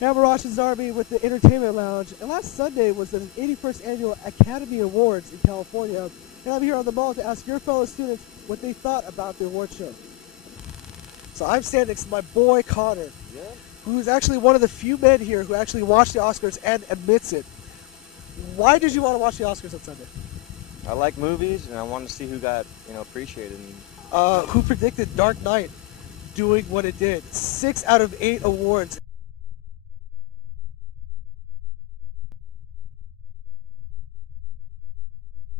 Hey, I'm Arash Zarbi with the Entertainment Lounge, and last Sunday was the 81st Annual Academy Awards in California, and I'm here on the mall to ask your fellow students what they thought about the award show. So I'm standing next to my boy Connor, who's actually one of the few men here who actually watched the Oscars and admits it. Why did you want to watch the Oscars on Sunday? I like movies, and I wanted to see who got, appreciated. Who predicted Dark Knight doing what it did? 6 out of 8 awards.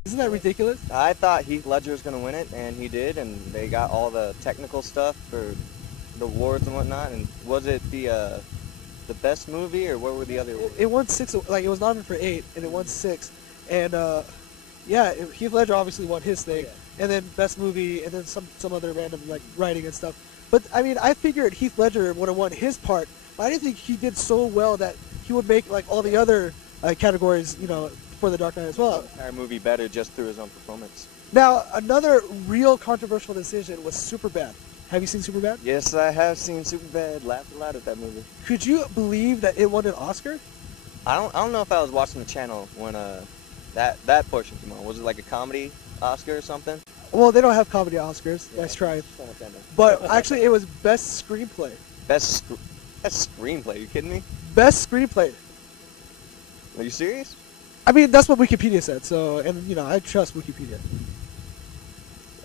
Isn't that ridiculous? I thought Heath Ledger was going to win it, and he did, and they got all the technical stuff for the awards and whatnot. And was it the best movie, or what were the other awards? It won 6, like it was nominated for 8, and it won 6. And Heath Ledger obviously won his thing, and then best movie, and then some other random like writing and stuff. But I mean, I figured Heath Ledger would have won his part, but I didn't think he did so well that he would make like all the other categories, for the Dark Knight as well. The entire movie better just through his own performance. Now, another real controversial decision was Superbad. Have you seen Superbad? Yes, I have seen Superbad. Laughed a lot at that movie. Could you believe that it won an Oscar? I don't know if I was watching the channel when that portion came on. Was it like a comedy Oscar or something? Well, they don't have comedy Oscars. Nice try. But actually, it was best screenplay. Best screenplay? Are you kidding me? Best screenplay. Are you serious? I mean, that's what Wikipedia said. So, and I trust Wikipedia.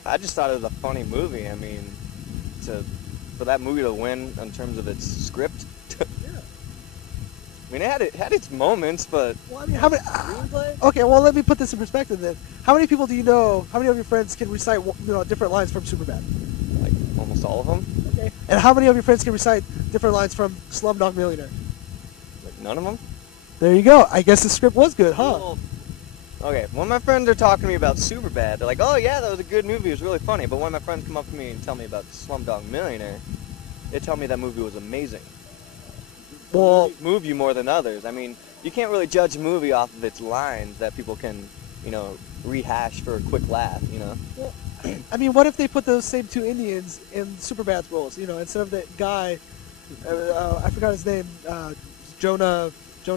I just thought it was a funny movie. I mean, for that movie to win in terms of its script. Yeah. I mean, it had its moments, but well, I mean, how many? Screenplay? Okay, well, let me put this in perspective then. How many people do you know? How many of your friends can recite different lines from Superbad? Like almost all of them. Okay. And how many of your friends can recite different lines from Slumdog Millionaire? Like none of them. There you go. I guess the script was good, huh? Well, okay, when my friends are talking to me about Superbad, they're like, "Oh yeah, that was a good movie. It was really funny." But when my friends come up to me and tell me about Slumdog Millionaire, they tell me that movie was amazing. Well, Move you more than others. I mean, you can't really judge a movie off of its lines that people can, rehash for a quick laugh. Well, I mean, what if they put those same two Indians in Superbad's roles? Instead of the guy, I forgot his name, Jonah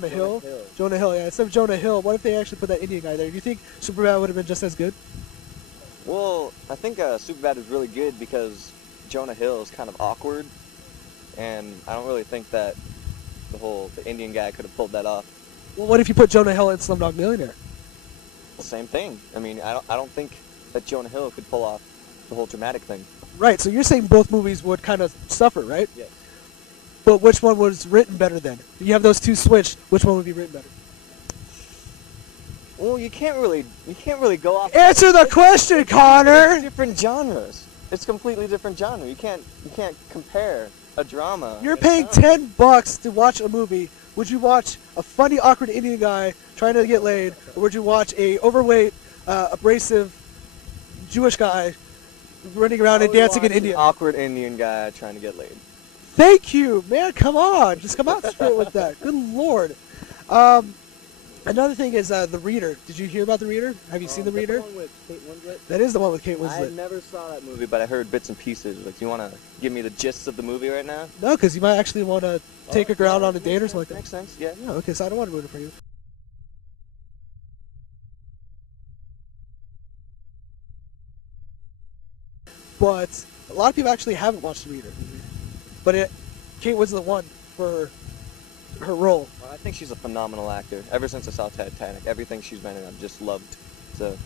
Hill? Jonah Hill, yeah. Instead of Jonah Hill, what if they actually put that Indian guy there? Do you think Superbad would have been just as good? Well, I think Superbad is really good because Jonah Hill is kind of awkward, and I don't really think that the Indian guy could have pulled that off. Well, what if you put Jonah Hill in Slumdog Millionaire? Well, same thing. I mean, I don't think that Jonah Hill could pull off the whole dramatic thing. Right, so you're saying both movies would kind of suffer, right? Yes. But which one was written better then? You have those two switched. Which one would be written better? Well, you can't really go off. Answer the question, Connor. It's different genres. It's completely different genre. You can't compare a drama. You're paying $10 to watch a movie. Would you watch a funny, awkward Indian guy trying to get laid, or would you watch a overweight, abrasive Jewish guy running around and dancing in India? Awkward Indian guy trying to get laid. Thank you, man. Come on. Just come out straight with that. Good Lord. Another thing is The Reader. Did you hear about The Reader? Have you seen The Reader? The one with Kate Winslet? That is the one with Kate Winslet. I never saw that movie, but I heard bits and pieces. Like, do you want to give me the gist of the movie right now? No, because you might actually want to take a girl out on a date or something like that. Makes sense, yeah. Yeah, okay, so I don't want to ruin it for you. But a lot of people actually haven't watched The Reader. But Kate Winslet won for her role. Well, I think she's a phenomenal actor. Ever since I saw Titanic, everything she's been in I've just loved. So,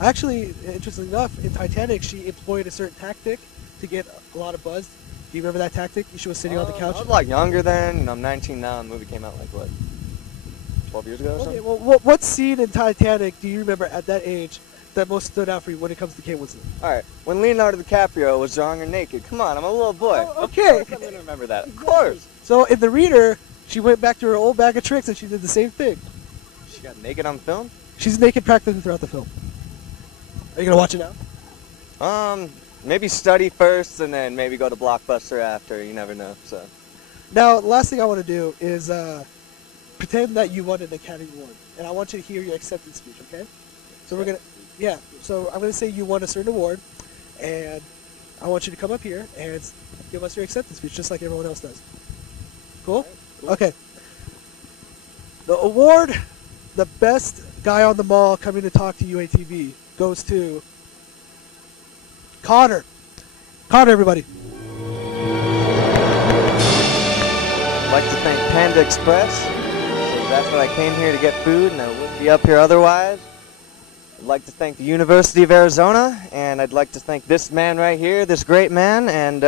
actually, interestingly enough, in Titanic, she employed a certain tactic to get a lot of buzz. Do you remember that tactic? She was sitting on the couch. I was like younger then, and I'm 19 now, and the movie came out like, what, 12 years ago or something? Okay, well, what scene in Titanic do you remember at that age that most stood out for you when it comes to Kate Winslet? Alright, when Leonardo DiCaprio was drawing her naked. Come on, I'm a little boy. Oh, okay. Of course I'm going to remember that. Of course. So in The Reader, she went back to her old bag of tricks and she did the same thing. She got naked on film? She's naked practically throughout the film. Are you going to watch it now? Maybe study first and then maybe go to Blockbuster after. You never know. So. Now, last thing I want to do is pretend that you won an Academy Award. And I want you to hear your acceptance speech, okay? So we're going to... Yeah, so I'm going to say you won a certain award, and I want you to come up here and give us your acceptance speech, just like everyone else does. Cool? Cool. Okay. The award, the best guy on the mall coming to talk to UATV, goes to Connor. Connor, everybody. I'd like to thank Panda Express, because that's what I came here to get food, and I wouldn't be up here otherwise. I'd like to thank the University of Arizona, and I'd like to thank this man right here, this great man, and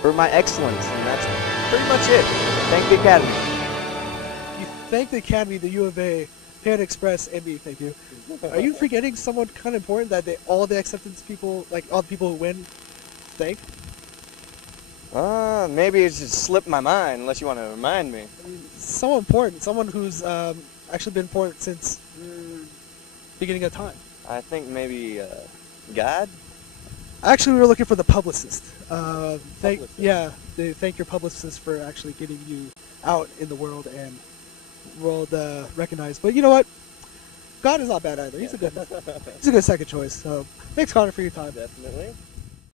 for my excellence. And that's pretty much it. Thank the Academy. You thank the Academy, the U of A, Panda Express, and me, thank you. Are you forgetting someone kind of important that all the acceptance people, like all the people who win, thank? Maybe it just slipped my mind, unless you want to remind me. I mean, someone important, someone who's actually been important since beginning of time. I think maybe God? Actually, we were looking for the publicist. Publicist. Yeah, they thank your publicist for actually getting you out in the world and world recognized. But you know what? God is not bad either. He's a good second choice. So thanks, Connor, for your time. Definitely.